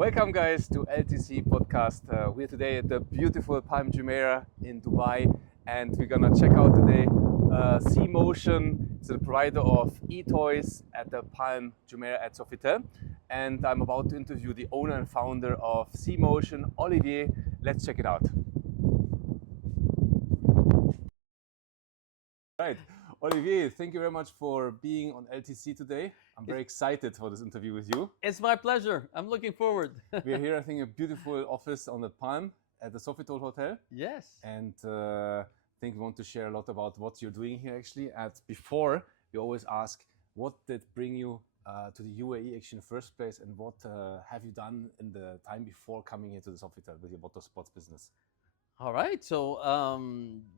Welcome guys to LTC podcast. We're today at the beautiful Palm Jumeirah in Dubai, and we're gonna check out today Seamocean. It's the provider of e-toys at the Palm Jumeirah at Sofitel, and I'm about to interview the owner and founder of Seamocean, Olivier. Let's check it out. Right, Olivier, thank you very much for being on LTC today. I'm very excited for this interview with you. It's my pleasure. I'm looking forward. We're here, I think, a beautiful office on the Palm at the Sofitel Hotel. Yes. And I think we want to share a lot about what you're doing here actually. And before, we always ask, what did bring you to the UAE actually in the first place, and what have you done in the time before coming here to the Sofitel with your watersports business? All right. So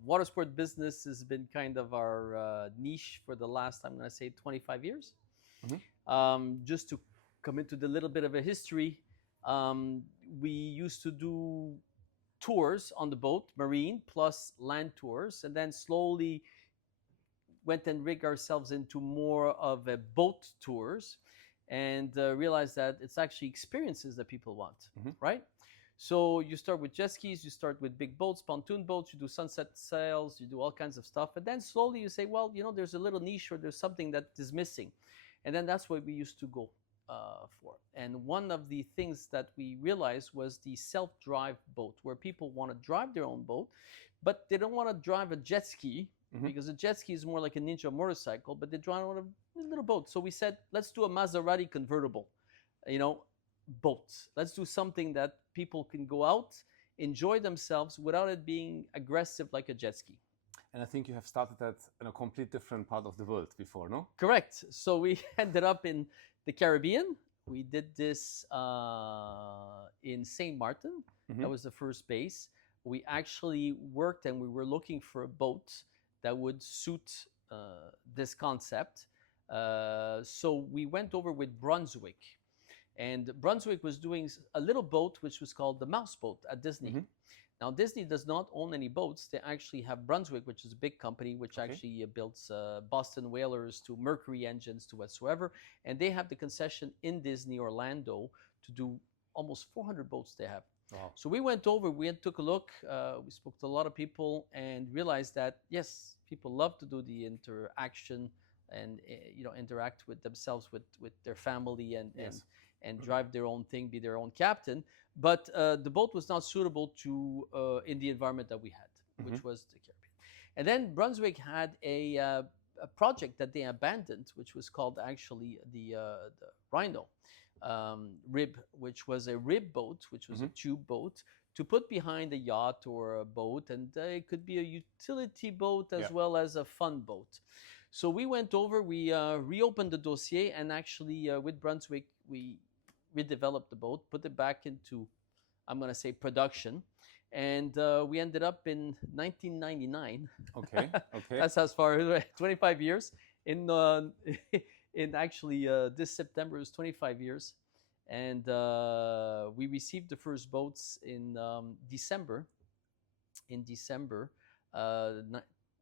water sport business has been kind of our niche for the last, I'm going to say, 25 years. Mm-hmm. Just to come into the little bit of a history, we used to do tours on the boat, marine, plus land tours, and then slowly went and rigged ourselves into more of a boat tours, and realized that it's actually experiences that people want, mm-hmm. right? So you start with jet skis, you start with big boats, pontoon boats, you do sunset sails, you do all kinds of stuff. And then slowly you say, well, you know, there's a little niche or there's something that is missing. And then that's what we used to go for. And one of the things that we realized was the self-drive boat, where people want to drive their own boat, but they don't want to drive a jet ski, mm-hmm. because a jet ski is more like a ninja motorcycle, but they drive on a little boat. So we said, let's do a Maserati convertible, you know, boat. Let's do something that people can go out, enjoy themselves without it being aggressive like a jet ski. And I think you have started that in a complete different part of the world before, no? Correct. So we ended up in the Caribbean. We did this in St. Martin. Mm-hmm. That was the first base. We actually worked and we were looking for a boat that would suit this concept. So we went over with Brunswick. And Brunswick was doing a little boat which was called the Mouse Boat at Disney. Mm-hmm. Now, Disney does not own any boats. They actually have Brunswick, which is a big company, which actually builds Boston whalers to Mercury engines to whatsoever. And they have the concession in Disney Orlando to do almost 400 boats they have. Wow. So we went over, we took a look, we spoke to a lot of people and realized that, yes, people love to do the interaction and interact with themselves, with their family, and yes. and drive their own thing, be their own captain. But the boat was not suitable to in the environment that we had, mm-hmm. which was the Caribbean. And then Brunswick had a project that they abandoned, which was called actually the Rhino rib, which was a rib boat, which was mm-hmm. a tube boat to put behind a yacht or a boat, and it could be a utility boat as well as a fun boat. So we went over, we reopened the dossier, and actually with Brunswick, we redeveloped the boat, put it back into, I'm going to say, production. And we ended up in 1999. Okay. That's as far, 25 years. In actually, this September is 25 years. And we received the first boats in December.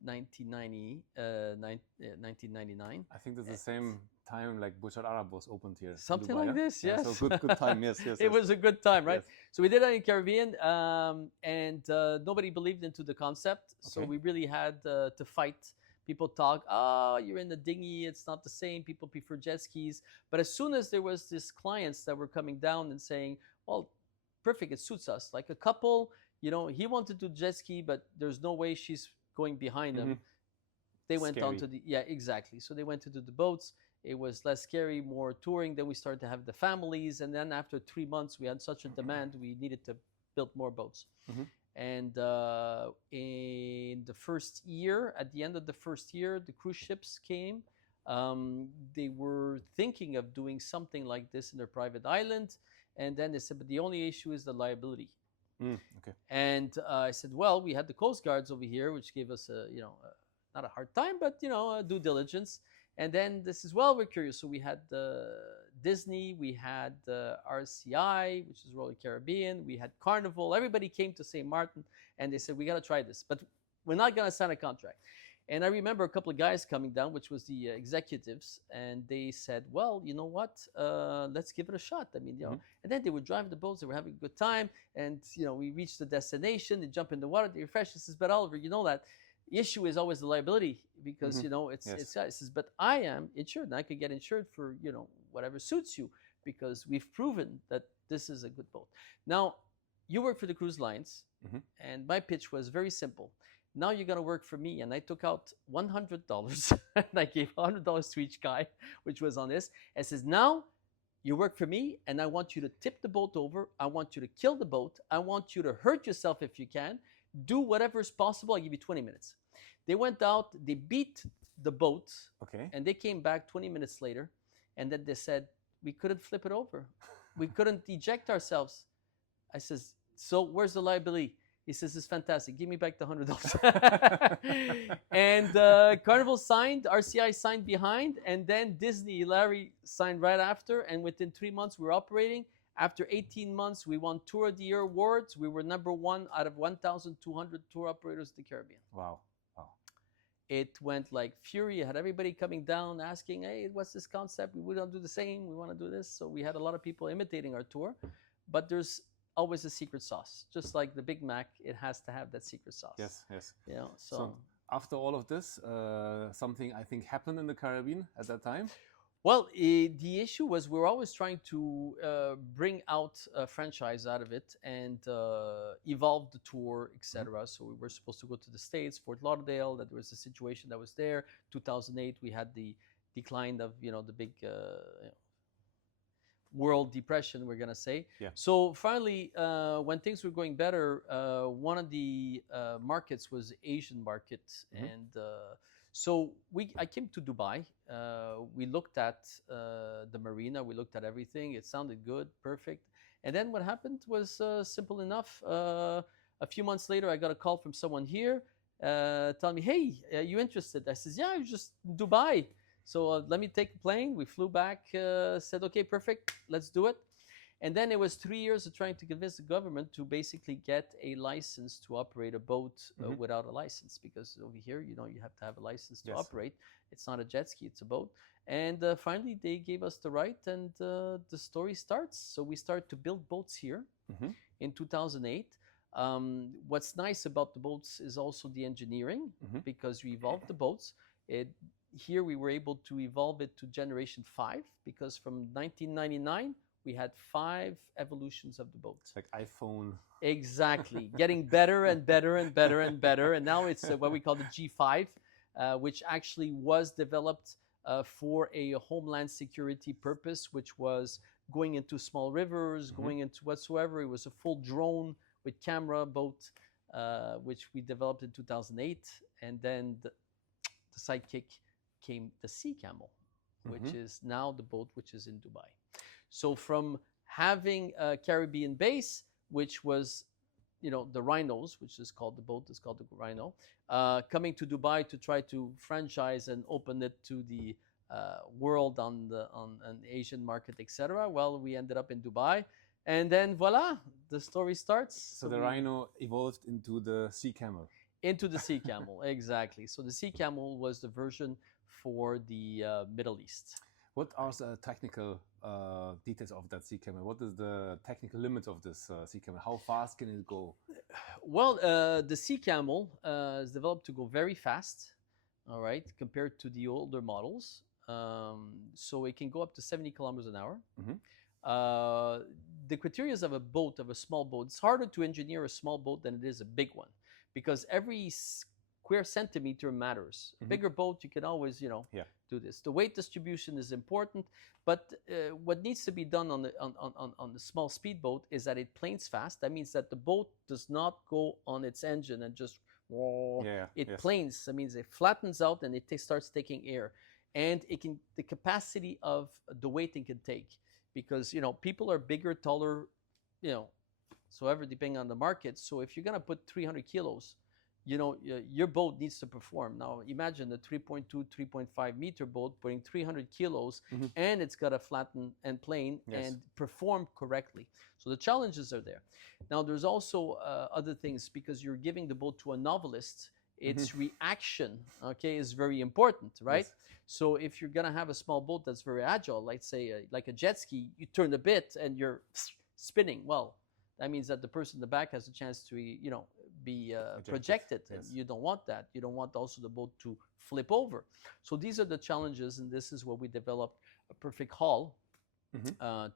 1999. I think that's the same time like Burj Al Arab was opened here. Something like this, yes. Yeah, so good time, yes. It was a good time, right? Yes. So we did that in Caribbean, and nobody believed into the concept. So we really had to fight. People talk, you're in the dinghy, it's not the same. People prefer jet skis. But as soon as there was these clients that were coming down and saying, well, perfect, it suits us. Like a couple, you know, he wanted to jet ski, but there's no way she's going behind him. Mm-hmm. They went on to the, exactly. So they went to do the boats. It was less scary, more touring. Then we started to have the families. And then after 3 months, we had such a demand, we needed to build more boats. Mm-hmm. And in the first year, at the end of the first year, the cruise ships came. They were thinking of doing something like this in their private island. And then they said, but the only issue is the liability. And I said, well, we had the Coast Guards over here, which gave us not a hard time, but due diligence. And then this is, well, we're curious. So we had Disney, we had RCI, which is Royal Caribbean, we had Carnival. Everybody came to St. Martin, and they said, we got to try this, but we're not going to sign a contract. And I remember a couple of guys coming down, which was the executives, and they said, "Well, you know what? Let's give it a shot." I mean, and then they would drive the boats. They were having a good time, and we reached the destination. They jump in the water, they refresh. He says, "But Oliver, you know that the issue is always the liability because it's guys." He says, "But I am insured, and I could get insured for whatever suits you because we've proven that this is a good boat." Now, you work for the cruise lines, and my pitch was very simple. Now you're going to work for me. And I took out $100 and I gave $100 to each guy, which was on this. And says, now you work for me and I want you to tip the boat over. I want you to kill the boat. I want you to hurt yourself if you can. Do whatever is possible. I'll give you 20 minutes. They went out, they beat the boat, and they came back 20 minutes later. And then they said, we couldn't flip it over. We couldn't eject ourselves. I says, so where's the liability? He says, it's fantastic. Give me back the $100. And Carnival signed, RCI signed behind, and then Disney, Larry signed right after. And within 3 months, we were operating. After 18 months, we won Tour of the Year awards. We were #1 out of 1,200 tour operators in the Caribbean. Wow. It went like fury. I had everybody coming down asking, hey, what's this concept? We don't do the same. We want to do this. So we had a lot of people imitating our tour. But there's always a secret sauce. Just like the Big Mac, it has to have that secret sauce. Yes. So after all of this, something I think happened in the Caribbean at that time. Well, the issue was we were always trying to bring out a franchise out of it and evolve the tour, etc. So we were supposed to go to the States, Fort Lauderdale. That there was a situation that was there. 2008, we had the decline of the big world depression, we're gonna say. Yeah. So finally, when things were going better, one of the markets was Asian market, and so I came to Dubai. We looked at the marina. We looked at everything. It sounded good, perfect. And then what happened was simple enough. A few months later, I got a call from someone here telling me, hey, are you interested? I said, yeah, I'm just in Dubai. So let me take the plane. We flew back, said, okay, perfect, let's do it. And then it was 3 years of trying to convince the government to basically get a license to operate a boat without a license. Because over here, you have to have a license to operate. It's not a jet ski, it's a boat. And finally, they gave us the right, and the story starts. So we started to build boats here in 2008. What's nice about the boats is also the engineering, because we evolved the boats. Here we were able to evolve it to generation 5, because from 1999, we had 5 evolutions of the boat. It's like iPhone. Exactly. Getting better and better and better and better. And now it's what we call the G5, which actually was developed for a homeland security purpose, which was going into small rivers, going into whatsoever. It was a full drone with camera boat, which we developed in 2008. And then the sidekick came the Sea Camel, which is now the boat which is in Dubai. So from having a Caribbean base, which was, the Rhinos, which is called the boat, is called the Rhino, coming to Dubai to try to franchise and open it to the world on an Asian market, etc. Well, we ended up in Dubai, and then voila, the story starts. So the Rhino evolved into the Sea Camel. Into the Sea Camel, exactly. So the Sea Camel was the version for the Middle East. What are the technical details of that Sea Camel? What is the technical limits of this Sea Camel? How fast can it go? Well, the Sea Camel is developed to go very fast, all right, compared to the older models. So it can go up to 70 kilometers an hour. The criteria of a boat, of a small boat, it's harder to engineer a small boat than it is a big one, because every square centimeter matters. A bigger boat, you can always, do this. The weight distribution is important, but what needs to be done on the small speedboat is that it planes fast. That means that the boat does not go on its engine and just planes. That means it flattens out and it starts taking air, and the capacity of the weight it can take, because people are bigger, taller, so ever depending on the market. So if you're gonna put 300 kilos, your boat needs to perform. Now imagine a 3.2, 3.5 meter boat putting 300 kilos, and it's got to flatten and plane and perform correctly. So the challenges are there. Now there's also other things, because you're giving the boat to a novelist. its reaction, okay, is very important, right? Yes. So if you're gonna have a small boat that's very agile, like say like a jet ski, you turn a bit and you're spinning. Well, that means that the person in the back has a chance to, be projected, and Yes. you don't want that. You don't want also the boat to flip over. So these are the challenges, and this is where we developed a perfect hull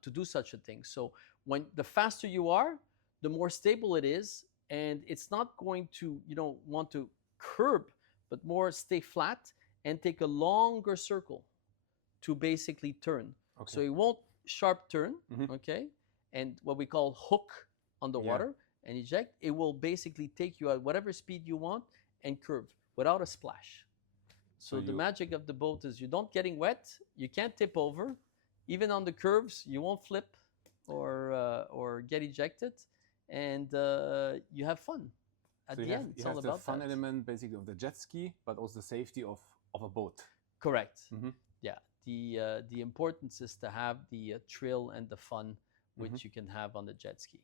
to do such a thing. So when the faster you are, the more stable it is, and it's not going to, want to curb, but more stay flat and take a longer circle to basically turn. Okay. So it won't sharp turn, okay, and what we call hook on the water and eject. It will basically take you at whatever speed you want and curve without a splash. So the magic of the boat is you don't getting wet, you can't tip over, even on the curves you won't flip or get ejected, and you have fun. At the end, it's all about that. You have the fun element basically of the jet ski, but also the safety of a boat. Correct. Yeah. The importance is to have the thrill and the fun which you can have on the jet ski.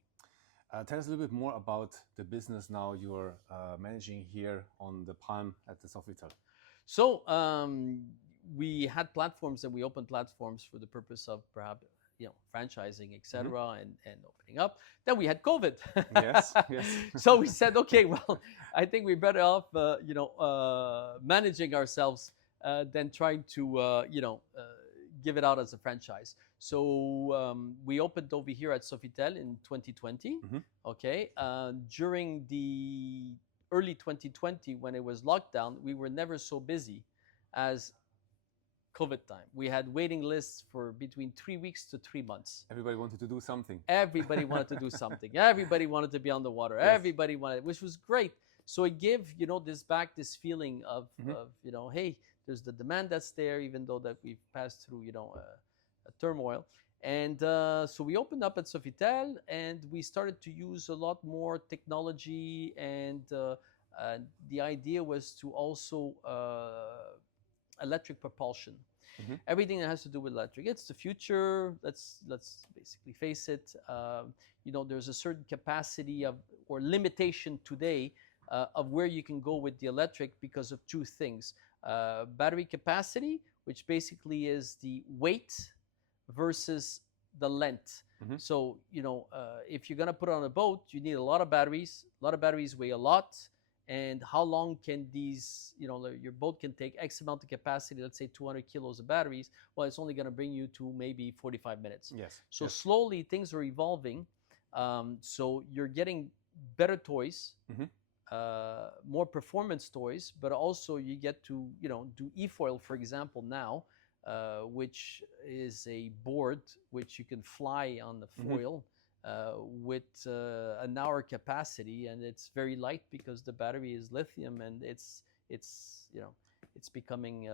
Tell us a little bit more about the business now you're managing here on the Palm at the Sofitel. So we had platforms, and we opened platforms for the purpose of perhaps franchising, etc., and opening up. Then we had COVID. Yes. So we said, okay, well, I think we're better off, managing ourselves than trying to, give it out as a franchise. So we opened over here at Sofitel in 2020. Okay, during the early 2020, when it was locked down, we were never so busy as COVID time. We had waiting lists for between 3 weeks to 3 months. Everybody wanted to do something. Everybody wanted to do something. Everybody wanted to be on the water. Yes. Everybody wanted, which was great. So it gave, this feeling of, hey, there's the demand that's there, even though that we've passed through, a turmoil. And so we opened up at Sofitel, and we started to use a lot more technology, and the idea was to also electric propulsion. Everything that has to do with electric, it's the future. Let's basically face it. There's a certain capacity or limitation today of where you can go with the electric because of two things: battery capacity, which basically is the weight versus the length. So if you're gonna put it on a boat, you need a lot of batteries. A lot of batteries weigh a lot. And how long can these, your boat can take X amount of capacity, let's say 200 kilos of batteries. Well, it's only going to bring you to maybe 45 minutes. Yes. So slowly things are evolving. So you're getting better toys, more performance toys, but also you get to, do e-foil, for example, now, which is a board which you can fly on the foil. With an hour capacity, and it's very light because the battery is lithium, and it's becoming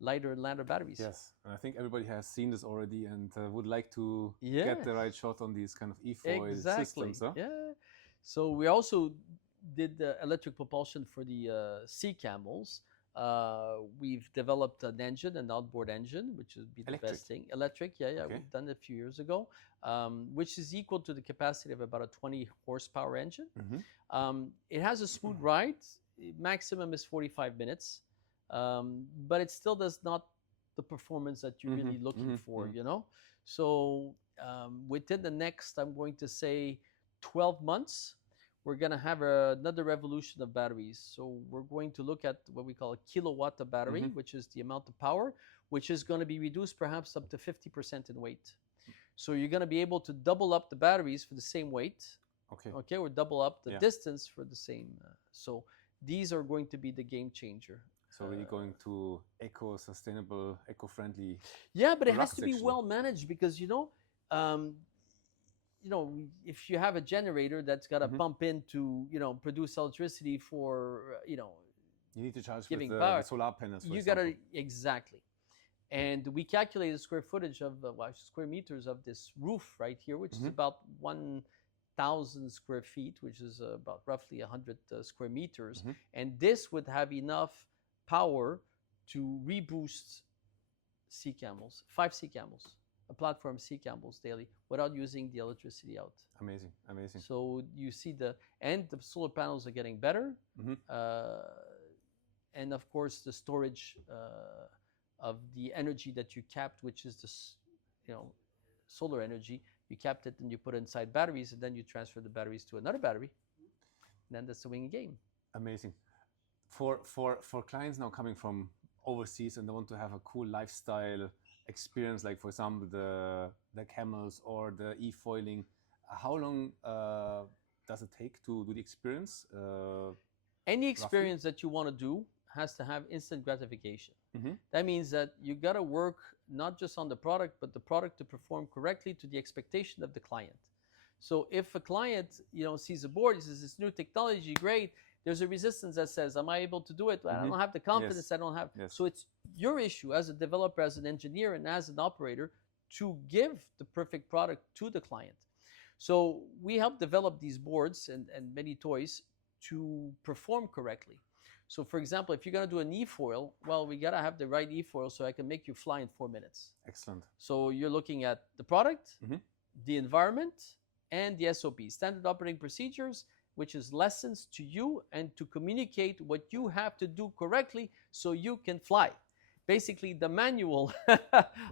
lighter and lighter batteries. Yes, and I think everybody has seen this already and would like to get the right shot on these kind of e-foil systems. Huh? Yeah. So we also did the electric propulsion for the sea camels. We've developed an engine, an outboard engine, which would be the best thing. Electric, yeah. Okay. We've done it a few years ago, which is equal to the capacity of about a 20 horsepower engine. It has a smooth ride. Maximum is 45 minutes, but it still does not the performance that you're really looking for, So within the next, I'm going to say 12 months, we're going to have another revolution of batteries. So we're going to look at what we call a kilowatt of battery, which is the amount of power, which is going to be reduced perhaps up to 50% in weight. So you're going to be able to double up the batteries for the same weight. Okay, or double up the distance for the same. So these are going to be the game changer. So really going to eco-sustainable, eco-friendly. Yeah, but it has to be well managed because, if you have a generator that's got to pump in to, produce electricity for, you need to charge giving with power. The solar panels. You got to, exactly. And we calculate the square footage of, square meters of this roof right here, which is about 1,000 square feet, which is about roughly 100 square meters. And this would have enough power to reboost sea camels, 5 sea camels. platform sea camels daily without using the electricity out. Amazing, amazing. So you see the solar panels are getting better, and of course the storage of the energy that you capped, which is this, solar energy. You capped it and you put it inside batteries, and then you transfer the batteries to another battery. And then that's the winning game. Amazing. For clients now coming from overseas and they want to have a cool lifestyle experience, like for example the camels or the e-foiling, how long does it take to do the experience? Any experience that you want to do has to have instant gratification. That means that you got to work not just on the product, but the product to perform correctly to the expectation of the client. So if a client, sees a board, he says, "It's new technology, great." There's a resistance that says, "Am I able to do it?" I don't have the confidence. Yes. I don't have. Yes. So it's your issue as a developer, as an engineer, and as an operator to give the perfect product to the client. So we help develop these boards and many toys to perform correctly. So for example, if you're going to do an e-foil, well, we got to have the right e-foil so I can make you fly in 4 minutes. Excellent. So you're looking at the product, the environment, and the SOP, standard operating procedures, which is lessons to you and to communicate what you have to do correctly so you can fly. Basically, the manual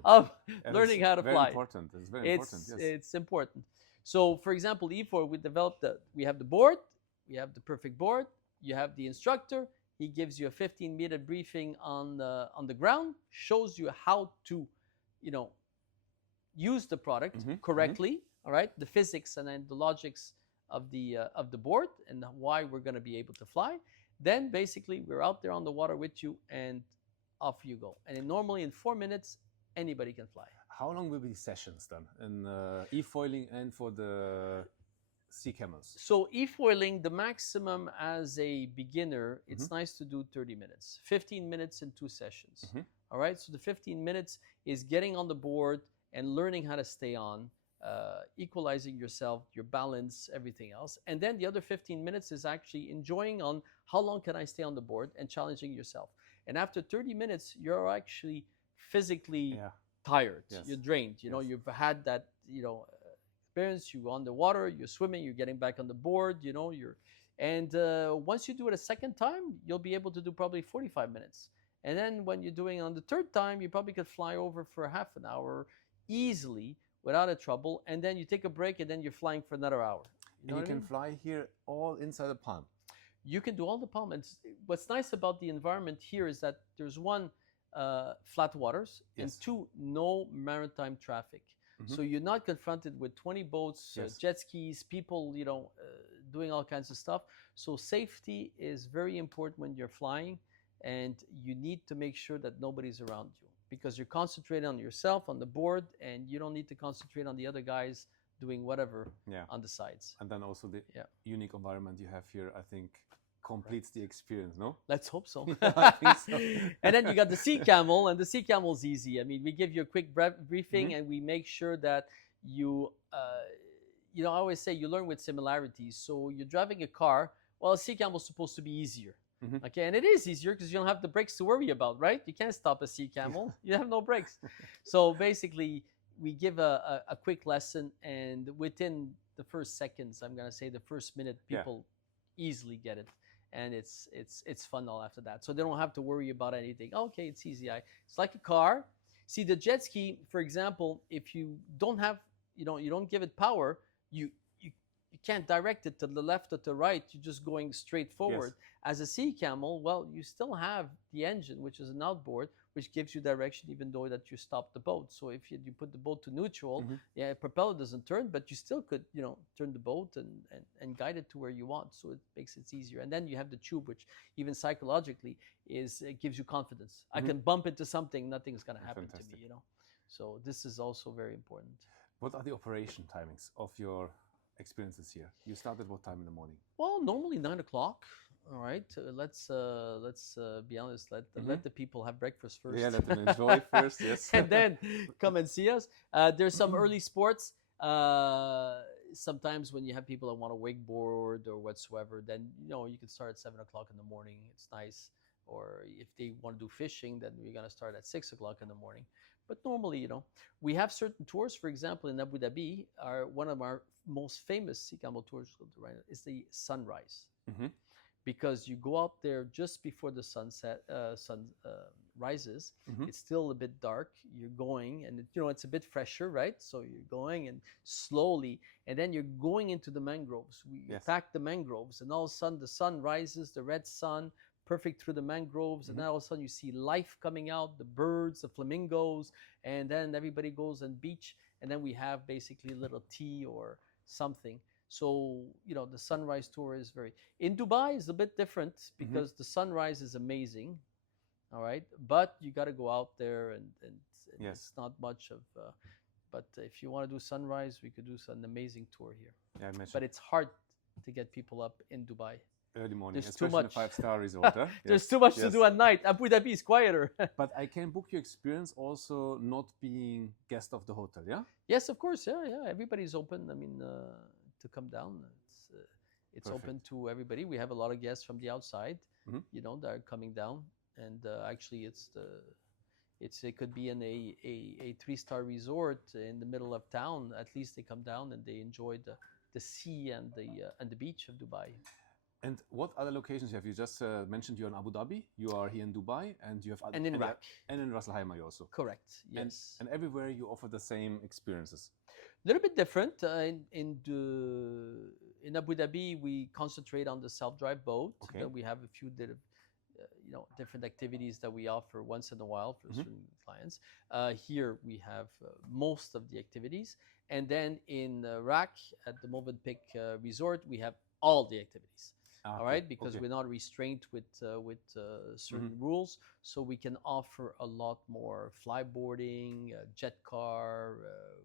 of learning how to fly. Important. It's very important. Yes. It's important. So, for example, E4, we have the board, we have the perfect board, you have the instructor. He gives you a 15-minute briefing on the ground, shows you how to, use the product correctly. All right, the physics and then the logics of the board and why we're going to be able to fly. Then basically we're out there on the water with you and off you go. And normally in 4 minutes, anybody can fly. How long will be sessions then in e-foiling and for the sea camels? So e-foiling, the maximum as a beginner, it's nice to do 30 minutes, 15 minutes in 2 sessions. All right, so the 15 minutes is getting on the board and learning how to stay on, equalizing yourself, your balance, everything else. And then the other 15 minutes is actually enjoying on how long can I stay on the board and challenging yourself. And after 30 minutes, you're actually physically tired. Yes. You're drained. You've had that, experience. You're on the water, you're swimming, you're getting back on the board, and once you do it a second time, you'll be able to do probably 45 minutes. And then when you're doing it on the third time, you probably could fly over for half an hour easily without a trouble. And then you take a break and then you're flying for another hour. You can fly here all inside the palm. You can do all the palm. And what's nice about the environment here is that there's one, flat waters, and 2, no maritime traffic. So you're not confronted with 20 boats, jet skis, people, doing all kinds of stuff. So safety is very important when you're flying, and you need to make sure that nobody's around you because you're concentrating on yourself, on the board, and you don't need to concentrate on the other guys doing whatever on the sides. And then also the unique environment you have here, I think, completes the experience, no? Let's hope so. I think so. And then you got the sea camel, and the sea camel's easy. I mean, we give you a quick briefing, and we make sure that you, I always say you learn with similarities. So you're driving a car. Well, a sea camel's supposed to be easier. Okay, and it is easier because you don't have the brakes to worry about, right? You can't stop a sea camel. You have no brakes. So basically, we give a quick lesson, and within the first seconds, I'm going to say the first minute, people easily get it. And it's fun all after that. So they don't have to worry about anything. Okay, it's easy. It's like a car. See, the jet ski, for example, if you don't have, you don't give it power, you can't direct it to the left or to the right. You're just going straight forward. As a sea camel, well, you still have the engine, which is an outboard, which gives you direction even though that you stop the boat. So if you put the boat to neutral, propeller doesn't turn, but you still could, turn the boat and guide it to where you want. So it makes it easier. And then you have the tube, which even psychologically it gives you confidence. I can bump into something, nothing's going to happen to me, So this is also very important. What are the operation timings of your experiences here? You start at what time in the morning? Well, normally 9 o'clock. All right, let's be honest. Let the people have breakfast first. Yeah, let them enjoy first. Yes, and then come and see us. There's some early sports. Sometimes when you have people that want to wakeboard or whatsoever, then you can start at 7 o'clock in the morning. It's nice. Or if they want to do fishing, then we're gonna start at 6 o'clock in the morning. But normally, we have certain tours. For example, in Abu Dhabi, one of our most famous sea camel tours is the sunrise, because you go out there just before the sun rises. It's still a bit dark. You're going, and it's a bit fresher, right? So you're going and slowly, and then you're going into the mangroves. We attack the mangroves, and all of a sudden the sun rises, the red sun, perfect through the mangroves, and then all of a sudden you see life coming out, the birds, the flamingos, and then everybody goes on beach, and then we have basically a little tea or something. So, the sunrise tour is in Dubai is a bit different, because the sunrise is amazing. All right. But you got to go out there, and it's not much of, but if you want to do sunrise, we could do an amazing tour here. Yeah, I imagine. But it's hard to get people up in Dubai. Early morning, There's especially too much. in a 5-star resort. There's too much to do at night. Abu Dhabi is quieter. But I can book your experience also not being guest of the hotel, yeah? Yes, of course. Yeah. Everybody's open. I mean, to come down. It's open to everybody. We have a lot of guests from the outside, that are coming down. And actually, it could be in a 3-star resort in the middle of town. At least they come down and they enjoy the sea and the beach of Dubai. And what other locations you have? You just mentioned you're in Abu Dhabi, you are here in Dubai, and you have and in Iraq, and in Ras Al Khaimah also. Correct. Yes. And everywhere you offer the same experiences. A little bit different. In Abu Dhabi, we concentrate on the self-drive boat. Okay. Then we have a few different activities that we offer once in a while for certain clients. Here we have most of the activities, and then in Iraq at the Movenpick Resort, we have all the activities. All right, because we're not restrained with certain rules, so we can offer a lot more flyboarding, jet car.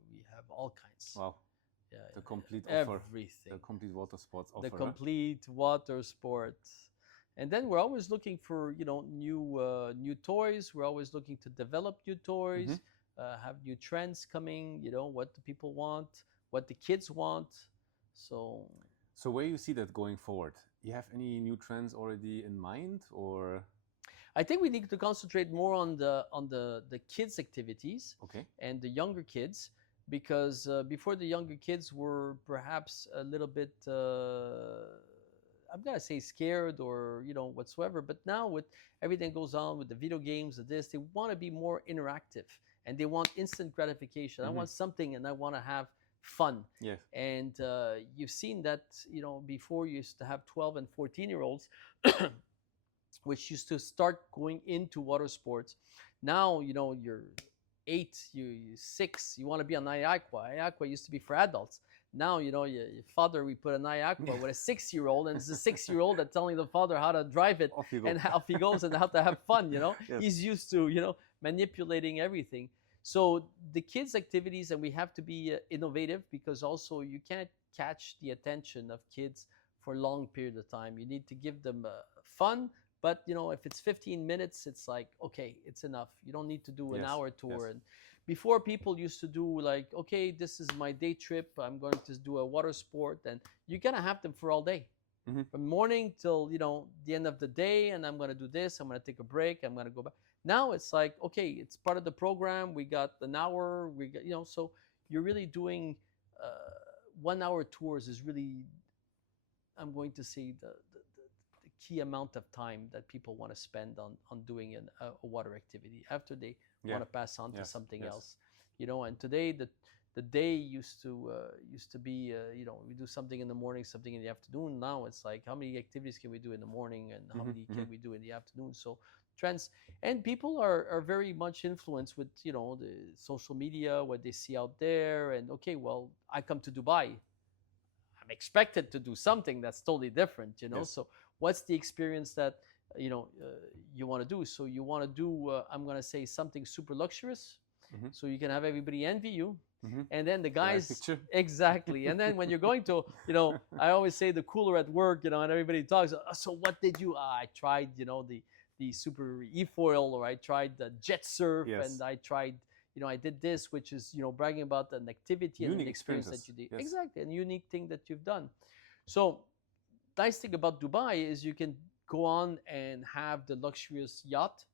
We have all kinds. Wow. Yeah, the complete everything. Offer. The complete water sports offer. The complete water sports. And then we're always looking for new toys. We're always looking to develop new toys, have new trends coming. What the people want, what the kids want. So where you see that going forward? You have any new trends already in mind, or? I think we need to concentrate more on the kids' activities, and the younger kids, because before the younger kids were perhaps a little bit, I'm gonna say scared or whatsoever. But now with everything that goes on with the video games and this, they want to be more interactive, and they want instant gratification. I want something, and I want to have fun. Yes. And you've seen that, before you used to have 12 and 14-year-olds, which used to start going into water sports. Now, you're 8, you're 6, you want to be on IAQUA. IAQUA used to be for adults. Now, your father, we put an IAQUA with a 6-year-old, and it's a 6-year-old that's telling the father how to drive it, and off he goes, and how to have fun, Yes. He's used to, manipulating everything. So the kids' activities, and we have to be innovative, because also you can't catch the attention of kids for a long period of time. You need to give them fun, but if it's 15 minutes, it's like, okay, it's enough. You don't need to do an hour tour. Yes. And before, people used to do like, okay, this is my day trip. I'm going to do a water sport, and you're gonna have them for all day, from morning till the end of the day. And I'm gonna do this. I'm gonna take a break. I'm gonna go back. Now it's like, okay, it's part of the program. We got an hour. We got, so you're really doing 1-hour tours is really, I'm going to say, the key amount of time that people want to spend on doing a water activity. After they want to pass on to something else, And today the day used to be, we do something in the morning, something in the afternoon. Now it's like, how many activities can we do in the morning, and how many can we do in the afternoon? So trends, and people are very much influenced with the social media, what they see out there. And okay, well, I come to Dubai, I'm expected to do something that's totally different, So what's the experience that you want to do? So you want to do I'm going to say something super luxurious, so you can have everybody envy you. And then the guys, exactly. And then when you're going to, I always say the cooler at work, and everybody talks. So what did you? I tried, the super e-foil, or I tried the jet surf, and I tried, I did this, which is, bragging about an activity and an experience that you did. Yes. Exactly, a unique thing that you've done. So, nice thing about Dubai is you can go on and have the luxurious yacht.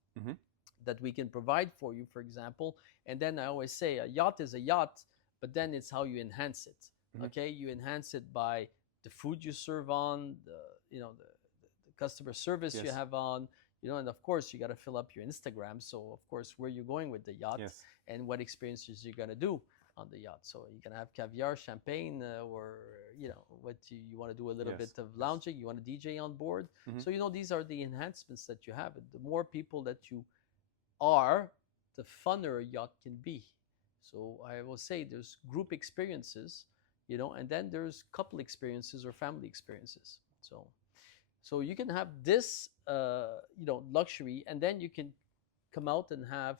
that we can provide for you, for example. And then I always say a yacht is a yacht, but then it's how you enhance it. Okay, you enhance it by the food you serve on, the customer service you have on, and of course you got to fill up your Instagram. So of course, where you're going with the yacht and what experiences you're gonna do on the yacht. So you can have caviar, champagne, or what you want to do a little bit of lounging. You want a DJ on board. So these are the enhancements that you have. The more people that you are, the funner a yacht can be. So I will say there's group experiences, and then there's couple experiences or family experiences. So you can have this, luxury, and then you can come out and have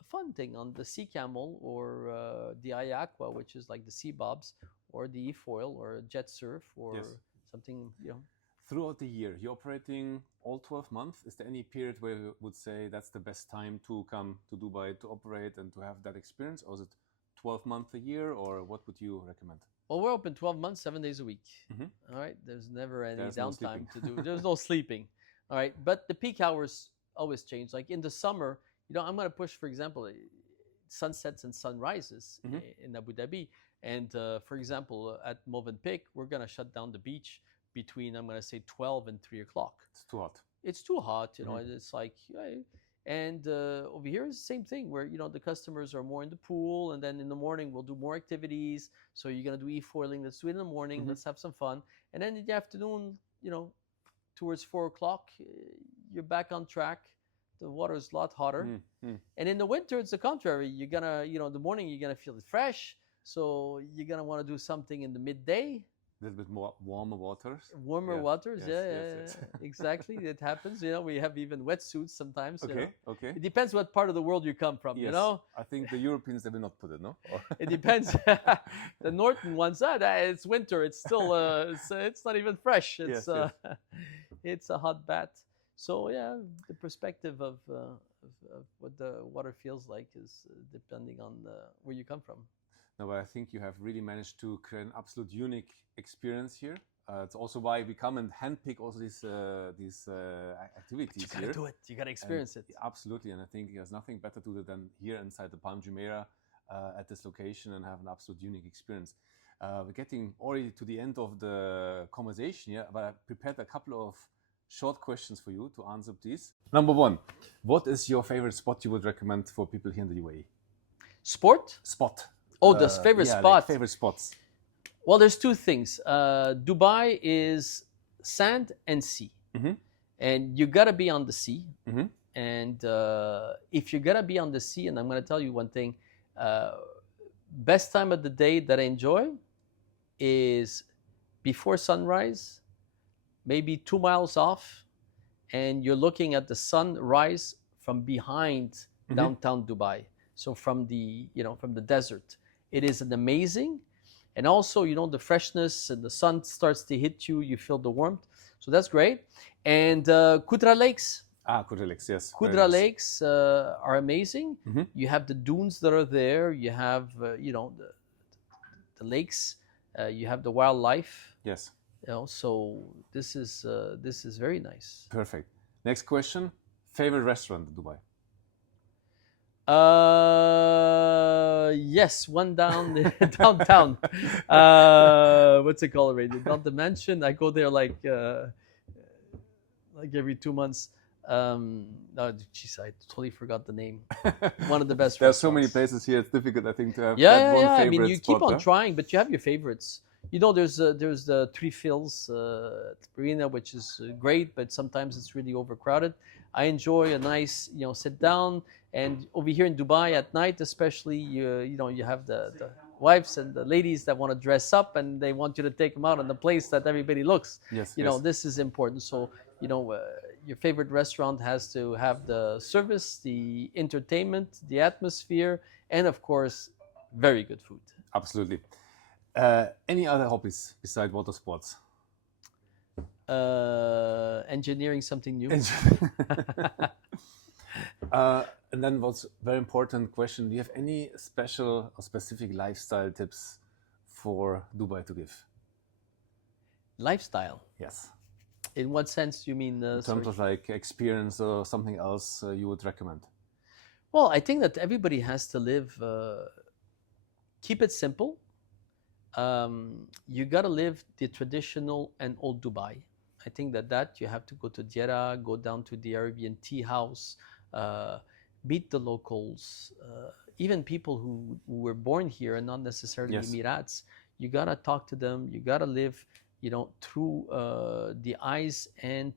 a fun thing on the Sea Camel or the Aqua, which is like the Sea Bobs, or the E-Foil or jet surf or something, Throughout the year, you're operating all 12 months. Is there any period where you would say that's the best time to come to Dubai to operate and to have that experience? Or is it 12 months a year, or what would you recommend? Well, we're open 12 months, 7 days a week. All right. There's never any downtime to do. There's no sleeping. All right. But the peak hours always change. Like in the summer, I'm going to push, for example, sunsets and sunrises in Abu Dhabi. And for example, at Movenpick, we're going to shut down the beach between, I'm going to say, 12 and 3 o'clock. It's too hot. It's too hot. It's like, and over here is the same thing where, the customers are more in the pool, and then in the morning we'll do more activities. So you're going to do e-foiling. Let's do it in the morning. Let's have some fun. And then in the afternoon, towards 4 o'clock, you're back on track. The water is a lot hotter. And in the winter, it's the contrary. You're going to, the morning, you're going to feel it fresh. So you're going to want to do something in the midday. A little bit more warmer waters. Warmer waters, yes. Exactly. It happens. We have even wetsuits sometimes. Okay. It depends what part of the world you come from. I think the Europeans, they will not put it, no? It depends. The northern ones, it's winter. It's still, it's not even fresh. It's it's a hot bath. So the perspective of what the water feels like is depending on where you come from. No, but I think you have really managed to create an absolute unique experience here. It's also why we come and handpick also these activities you gotta do it. You gotta experience it. Absolutely, and I think there's nothing better to do than here inside the Palm Jumeirah at this location and have an absolute unique experience. We're getting already to the end of the conversation here, but I prepared a couple of short questions for you to answer, please. Number one, what is your favorite spot you would recommend for people here in the UAE? Spot. Oh, the favorite spot. Like favorite spots. Well, there's two things. Dubai is sand and sea. And you got to be on the sea. And if you're going to be on the sea, and I'm going to tell you one thing, best time of the day that I enjoy is before sunrise, maybe 2 miles off, and you're looking at the sunrise from behind downtown Dubai. So from the desert. It is an amazing, and also, the freshness and the sun starts to hit you, you feel the warmth. So that's great. And Kudra Lakes. Kudra Lakes, yes. Kudra Lakes are amazing. You have the dunes that are there. You have, the lakes. You have the wildlife. Yes. So this is very nice. Perfect. Next question. Favorite restaurant in Dubai? Yes, one downtown. What's it called already? Not the Mansion. I go there like every 2 months. I totally forgot the name. One of the best. There are so many places here. It's difficult, I think, to have one favorite I mean, you spot, keep on trying, but you have your favorites. There's the Three Fills Marina, which is great, but sometimes it's really overcrowded. I enjoy a nice, sit down. And over here in Dubai at night, especially, you have the wives and the ladies that want to dress up, and they want you to take them out on the place that everybody looks. Yes. This is important. So, your favorite restaurant has to have the service, the entertainment, the atmosphere, and of course, very good food. Absolutely. Any other hobbies besides water sports? Engineering something new. And then what's very important question, do you have any special or specific lifestyle tips for Dubai to give? Lifestyle? Yes. In what sense do you mean? In terms of like experience or something else you would recommend? Well, I think that everybody has to live, keep it simple. You got to live the traditional and old Dubai. I think that you have to go to Jeddah, go down to the Arabian tea house, meet the locals, even people who were born here and not necessarily Yes. Emirats. You got to talk to them. You got to live, through the eyes and,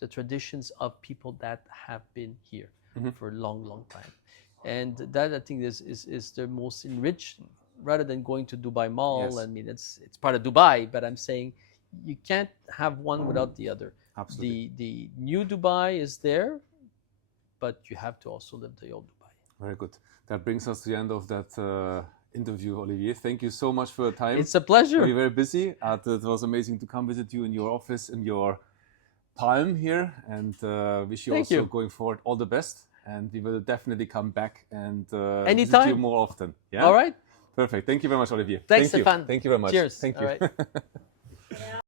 the traditions of people that have been here for a long, long time. And that I think is the most enriched, rather than going to Dubai Mall. Yes. I mean, it's part of Dubai, but I'm saying you can't have one without the other. Absolutely. The new Dubai is there, but you have to also live the old Dubai. Very good. That brings us to the end of that interview, Olivier. Thank you so much for your time. It's a pleasure. We're very busy. It was amazing to come visit you in your office, in your Palm here, and wish you also going forward all the best. And we will definitely come back and visit you more often. Yeah. All right. Perfect. Thank you very much, Olivier. Thanks, Thank you. Stefan. Thank you very much. Cheers. Thank you. All right.